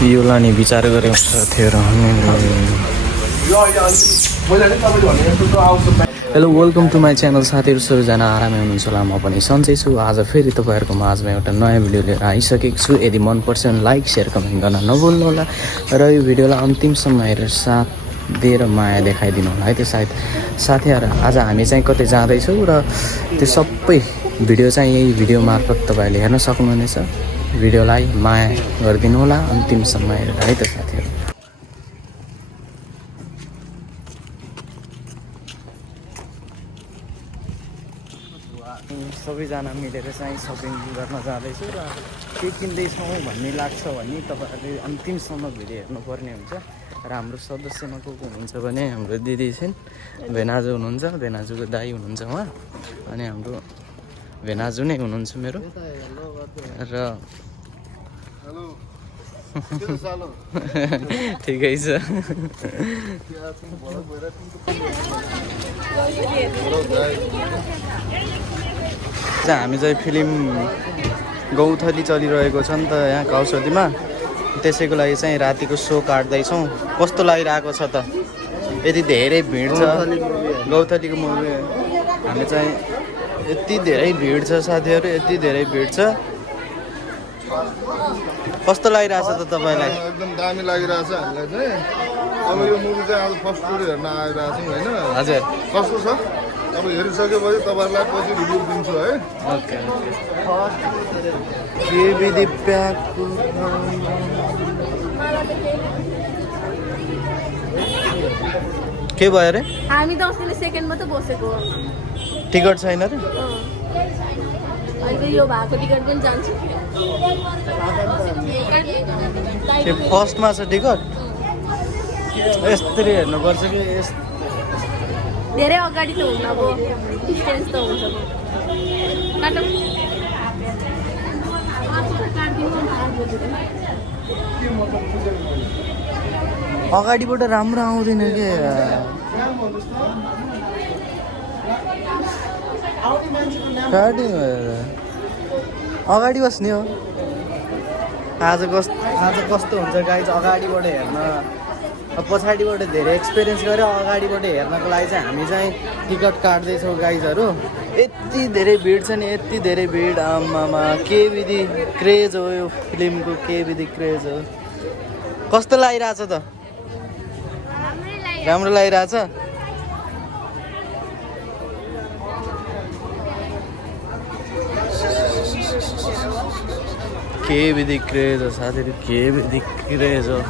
योलाई नि विचार गरेको थियो र hello welcome to my channel. साथीहरू सबैजना आरामै हुनुहुन्छ होला, म पनि सन्चै छु। आज फेरि तपाईँहरूको माझमा एउटा नयाँ भिडियो लिएर आइसकेको छु। यदि मनपर्छ भने लाइक सेयर कमेन्ट गर्न नभुल्नु होला र यो भिडियोलाई अन्तिमसम्म हेरेर साथ दिएर माया देखाइदिनु होला है। त्यो साथीहरू आज हामी चाहिँ कतै जाँदैछौँ र त्यो सबै भिडियो चाहिँ यही भिडियो मार्फत तपाईँहरूले हेर्न सक्नुहुनेछ। भिडियोलाई माया गरिदिनु होला अन्तिमसम्म हेरेर है त साथीहरू। सबैजना मिलेर चाहिँ सपिङ गर्न जाँदैछु र के किन्दैछौँ भन्ने लाग्छ भने तपाईँहरूले अन्तिमसम्म भिडियो हेर्नुपर्ने हुन्छ। र हाम्रो सदस्यमा को हुनुहुन्छ भने हाम्रो दिदी चाहिँ भेनाजु हुनुहुन्छ, भेनाजुको दाई हुनुहुन्छ उहाँ, अनि हाम्रो भेनाजु नै हुनुहुन्छ मेरो। र ठिकै छ। हामी चाहिँ फिल्म गौथली चलिरहेको छ नि त यहाँ कौसदीमा, त्यसैको लागि चाहिँ रातिको सो काट्दैछौँ। कस्तो लागिरहेको छ त? यति धेरै भिड छ गौथलीको मुभी। हामी चाहिँ यति धेरै भिड छ साथीहरू, यति धेरै भिड छ। कस्तो लागिरहेछ त तपाईँलाई? एकदम दामी लागिरहेछ हामीलाई चाहिँ। अब यो मुभी चाहिँ अब फर्स्ट टुर हेर्न आइरहेको छौँ होइन। हजुर कस्तो छ अब हेरिसकेपछि तपाईँहरूलाई पछि रिभ्यू दिन्छु है। ओके। के विधि प्याको के भयो अरे? हामी त अस्तिले सेकेन्डमा त बसेको। टिकट छैन र? अहिले यो भएको टिकट पनि जान्छ। के फर्स्टमा छ टिकट? यस्तरी हेर्नुपर्छ कि धेरै अगाडि त हुन्न, अब डिस्टेन्स त हुन्छ। अगाडिबाट राम्रो आउँदैन के? अगाडि बस्ने हो। आज कस्तो हुन्छ गाइज अगाडिबाट हेर्न, पछाडिबाट धेरै एक्सपिरियन्स गऱ्यो। अगाडिबाट हेर्नको लागि चाहिँ हामी चाहिँ टिकट काट्दैछौँ गाइजहरू। यति धेरै भिड छ नि, यति धेरै भिड। आमामा के विधि क्रेज हो यो फिल्मको, के विधि क्रेज हो। कस्तो लागिरहेछ त? राम्रो लागिरहेछ। के विधि क्रेज हो साथीहरू, के विधि क्रेज हो।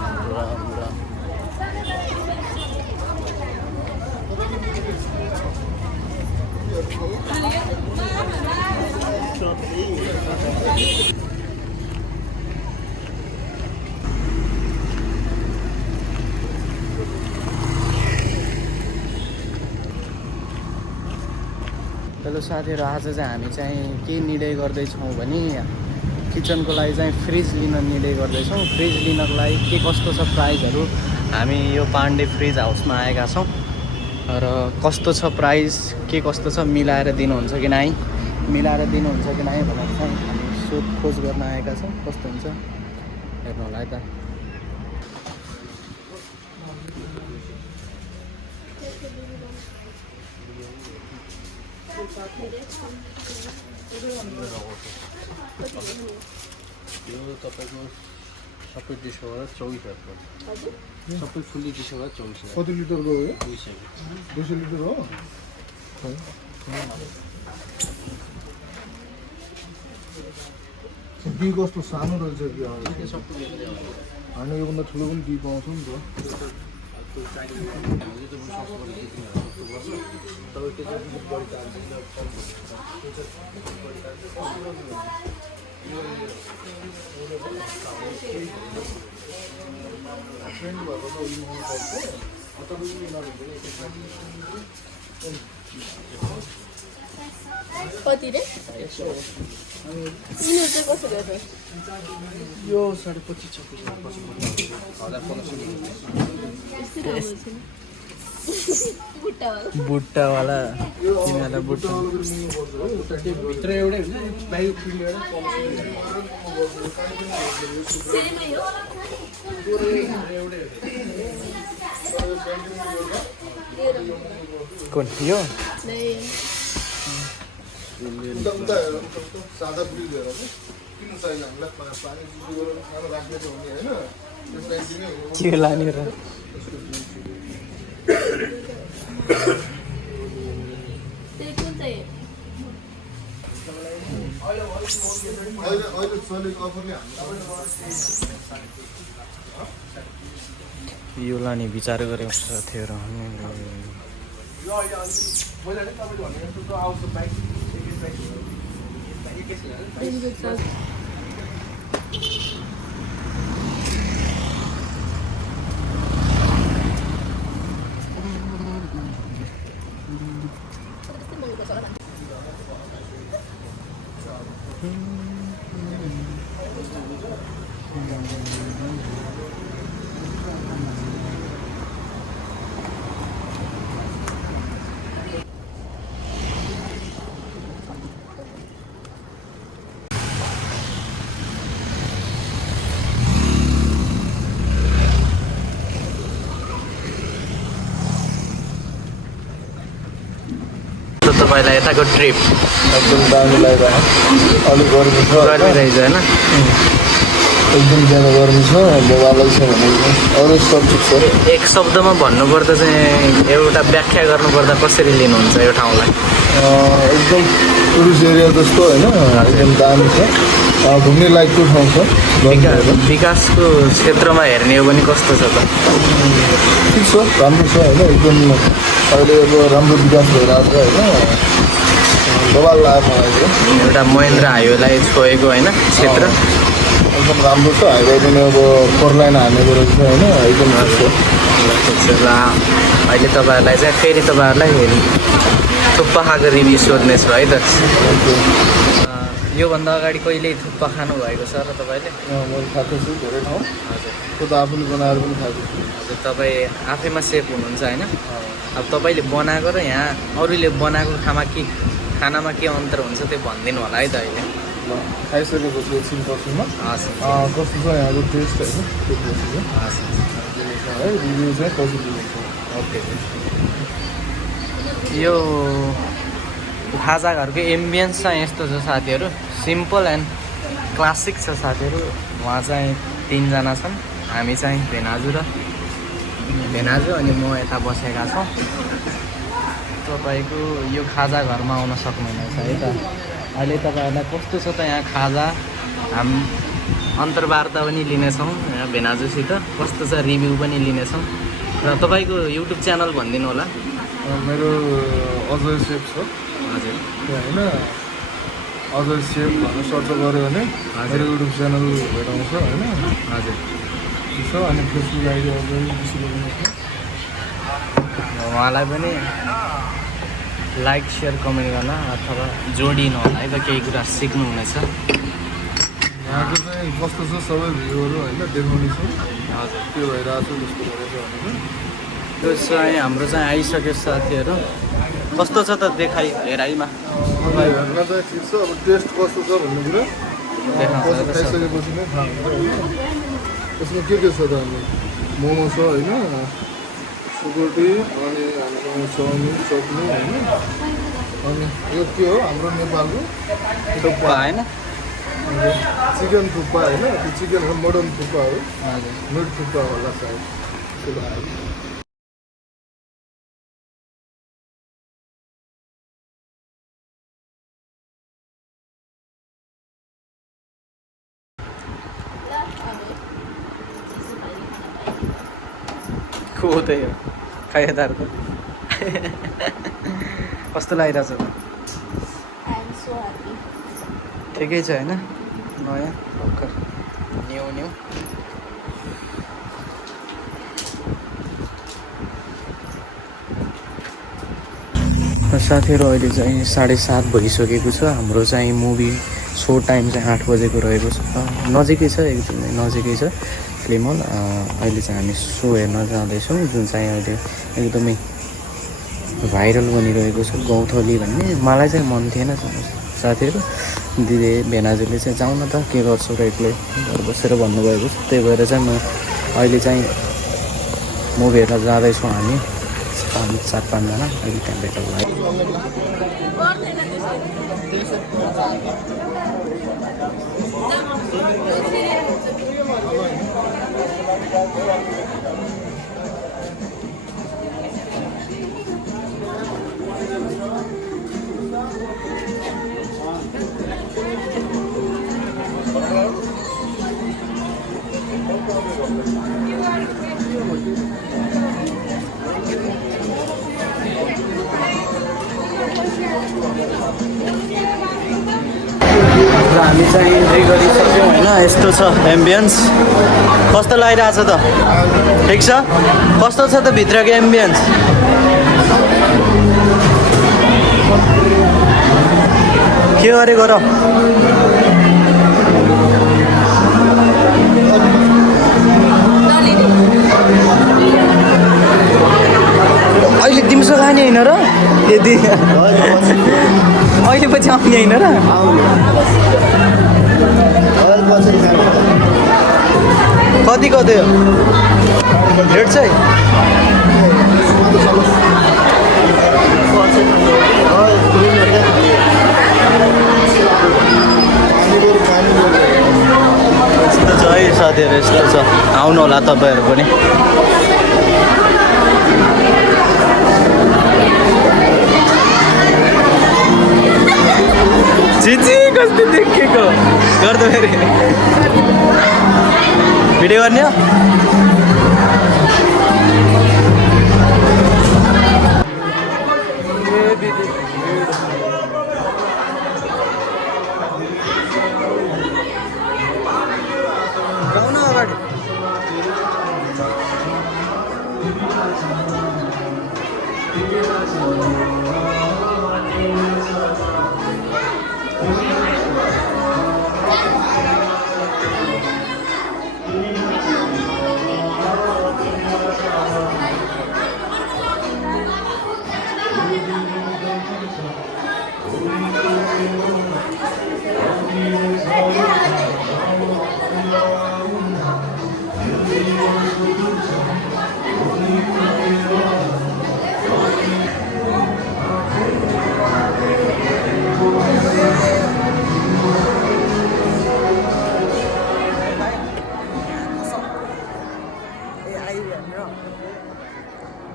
हेलो साथीहरू, आज चाहिँ हामी चाहिँ के निर्णय गर्दैछौँ भने किचनको लागि चाहिँ फ्रिज लिन निर्णय गर्दैछौँ। फ्रिज लिनको लागि के कस्तो छ प्राइसहरू, हामी यो पाण्डे फ्रिज हाउसमा आएका छौँ र कस्तो छ प्राइस, के कस्तो छ, मिलाएर दिनुहुन्छ कि नै, मिलाएर दिनुहुन्छ कि नै भनेर चाहिँ हामी सोधखोज गर्न आएका छौँ। कस्तो हुन्छ हेर्नु होला है त। यो तपाईँको सबै डिसको 24,000 पर्छ। सबै फुल्ली डिसको 24,000। कति लिटरको हो? 200 लिटर हो। डी कस्तो सानो रहेछ कि? हामी योभन्दा ठुलो पनि डी पाउँछौँ नि त। कति रे? यिनीहरू चाहिँ कसरी हो? यो 25,000 बुट्टा वाला तिमीहरूलाई बुट्टा भित्र एउटै हुन्छ। कुन यो नहीं उता उता हेर सादा ब्रिज हेर किन चाहिने हामीलाई पानी जुजुबाट सानो राख्ने छ भने होइन त्यसलाई दिने हो के लाने र तेरे कौन चाहिए अहिले अहिले चलेको अफरले हामीलाई यो लाने विचार गरेको साथीहरू तपाईँलाई यताको ट्रिप एकदम दामी लागिरहेको अलिक गर्मी छ गर्मी रहेछ होइन एकदम ज्यादा गर्मी छ मोबाइल छ भने अरू सब ठिक छ एक शब्दमा भन्नुपर्दा चाहिँ एउटा व्याख्या गर्नुपर्दा कसरी लिनुहुन्छ यो ठाउँलाई एकदम टुरिस्ट एरिया जस्तो होइन एकदम दामी छ घुम्ने लायकको ठाउँ छ विकासको क्षेत्रमा हेर्ने हो भने कस्तो छ त ठिक छ राम्रो छ होइन एकदम अहिले अब राम्रो विकास भइरहेको छ होइन मोबाइल लाग्यो मलाई चाहिँ एउटा महेन्द्र हाइवेलाई छोएको होइन क्षेत्र एकदम राम्रो छ हाइवे पनि अब फोर लाइन हाल्ने गरेको छ होइन एकदम राम्रो छ ल अहिले तपाईँहरूलाई चाहिँ फेरि तपाईँहरूलाई थुक्पा खाएको रिभ्यू सोध्नेछु है त योभन्दा अगाडि कहिल्यै थुक्पा खानुभएको छ र तपाईँले मैले खाएको छु धेरै ठाउँ हजुर त्यो त आफूले बनाएर पनि खाएको छु हजुर तपाईँ आफैमा सेफ हुनुहुन्छ होइन अब तपाईँले बनाएको र यहाँ अरूले बनाएको खानामा के अन्तर हुन्छ त्यो भनिदिनु होला है त अहिले ल खाइसकेपछि एकछिन पर्छिमा हस् कस्तो छ यहाँको टेस्ट होइन त्यो टेस्ट हस् है रिभ्यू चाहिँ कसरी दिन्छ ओके यो खाजा घरको एम्बियन्स चाहिँ यस्तो छ साथीहरू सिम्पल एन्ड क्लासिक छ साथीहरू उहाँ चाहिँ 3 जना छन् हामी चाहिँ भेनाजु अनि म यता बसेका छौँ तपाईँको यो खाजा घरमा आउन सक्नुहुनेछ है त अहिले तपाईँहरूलाई कस्तो छ त यहाँ खाजा अन्तर्वार्ता पनि लिनेछौँ यहाँ भेनाजुसित कस्तो छ रिभ्यू पनि लिनेछौँ र तपाईँको युट्युब च्यानल भनिदिनु होला मेरो अजय सेफ छ हजुर त्यो होइन अजय सेफ भनेर सर्च गऱ्यो भने मेरो युट्युब च्यानल भेटाउँछ होइन हजुर छ अनि फेसबुक आइडी अजय विश्वकर्मा छ उहाँलाई पनि लाइक सेयर कमेन्ट गर्न अथवा जोडिनु होला है त केही कुरा सिक्नुहुनेछ यहाँको चाहिँ कस्तो छ सबै भ्यूहरू होइन देखाउने छ हजुर त्यो भइरहेको छ जस्तो गरेको भनेर त्यो चाहिँ हाम्रो चाहिँ आइसक्यो साथीहरू कस्तो छ त देखाइ हेराइमा हेर्न चाहिँ ठिक छ अब टेस्ट कस्तो छ भन्ने कुरा पछि खाइसकेपछि नै थाहा हुन्छ होइन यसमा के छ त हामी मोमो छ होइन सुकुटी अनि हामीसँग चाउमिन चटनी होइन अनि यो के हो हाम्रो नेपालको थुक्पा होइन चिकन थुक्पा होइन त्यो चिकन मटन थुक्पा हो हजुर मिट थुक्पा होला सायद त्यसको लागि को त्यही हो खाइदार त कस्तो लागिरहेछ त आई एम सो हैप्पी ठिकै छ होइन नयाँ भर्खर न्यू साथीहरू अहिले चाहिँ 7:30 भइसकेको छ हाम्रो चाहिँ मुभी सो टाइम चाहिँ 8 बजेको रहेको छ नजिकै छ एकदमै नजिकै छ फिल्म हल अहिले चाहिँ हामी सो हेर्न जाँदैछौँ जुन चाहिँ अहिले एकदमै भाइरल बनिरहेको छ गौथली भन्ने मलाई चाहिँ मन थिएन साथीहरू दिदी भेनाजुले चाहिँ जाउँ न त के गर्छौ र एक्लै घर बसेर भन्नुभएको त्यही भएर चाहिँ म अहिले चाहिँ मुभी हेर्न जाँदैछौँ हामी 4-5 जना अहिले त्यहाँ भेट भयो। र हामी चाहिँ इन्ट्री गरिसक्यौँ होइन। यस्तो छ एम्बियन्स। कस्तो लागिरहेछ त? ठिक छ? कस्तो छ त भित्रको एम्बियन्स? के गरेको र? अहिले दिउँसो खाने होइन र? यदि अहिले पछि आउने होइन र? कति कति हो रेट चाहिँ? यस्तो छ है साथीहरू, यस्तो छ। आउनु होला तपाईँहरू पनि। चिची कस्तो देखेको गर्दा फेरि भिडियो गर्ने हो। अगाडि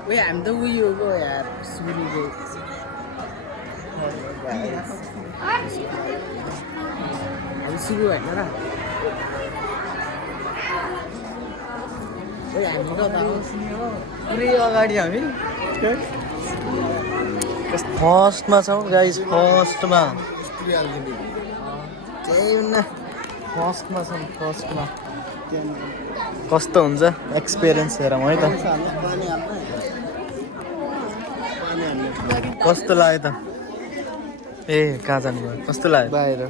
Ui, हामी त उयो गयो यार सुरुको हामी सुरु होइन र पुरै अगाडि हामी फर्स्टमा छौँ गाइस। फर्स्टमा त्यही न, फर्स्टमा छौँ। फर्स्टमा कस्तो हुन्छ एक्सपिरियन्स हेरौँ है त। कस्तो लाग्यो त? ए कहाँ जानुभयो? कस्तो लाग्यो? बाहिर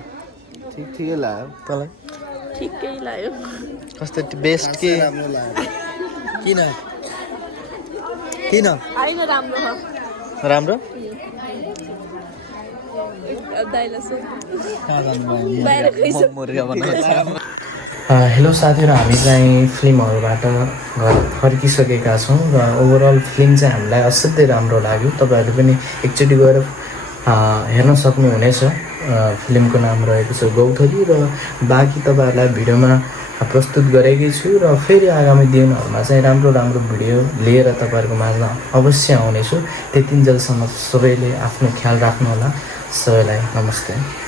ठिकै लाग्यो तँलाई? ठिकै लाग्यो। कस्तो बेस्ट के? राम्रो लाग्यो किन किन होइन राम्रो छ। राम्रो? दाइलाई सोध। कहाँ जानुभयो? बाहिर गइसक्यो। मुर्गा बनाएको। हेलो साथीहरू, हामी चाहिँ फिल्महरूबाट घर फर्किसकेका छौँ र ओभरअल फिल्म चाहिँ हामीलाई असाध्यै राम्रो लाग्यो। तपाईँहरू पनि एकचोटि गएर हेर्न सक्नुहुनेछ। फिल्मको नाम रहेको छ गौथली र बाँकी तपाईँहरूलाई भिडियोमा प्रस्तुत गरेकै छु र फेरि आगामी दिनहरूमा चाहिँ राम्रो राम्रो भिडियो लिएर तपाईँहरूको माझमा अवश्य आउनेछु। त्यतिन्जेलसम्म सबैले आफ्नो ख्याल राख्नुहोला। सबैलाई नमस्ते।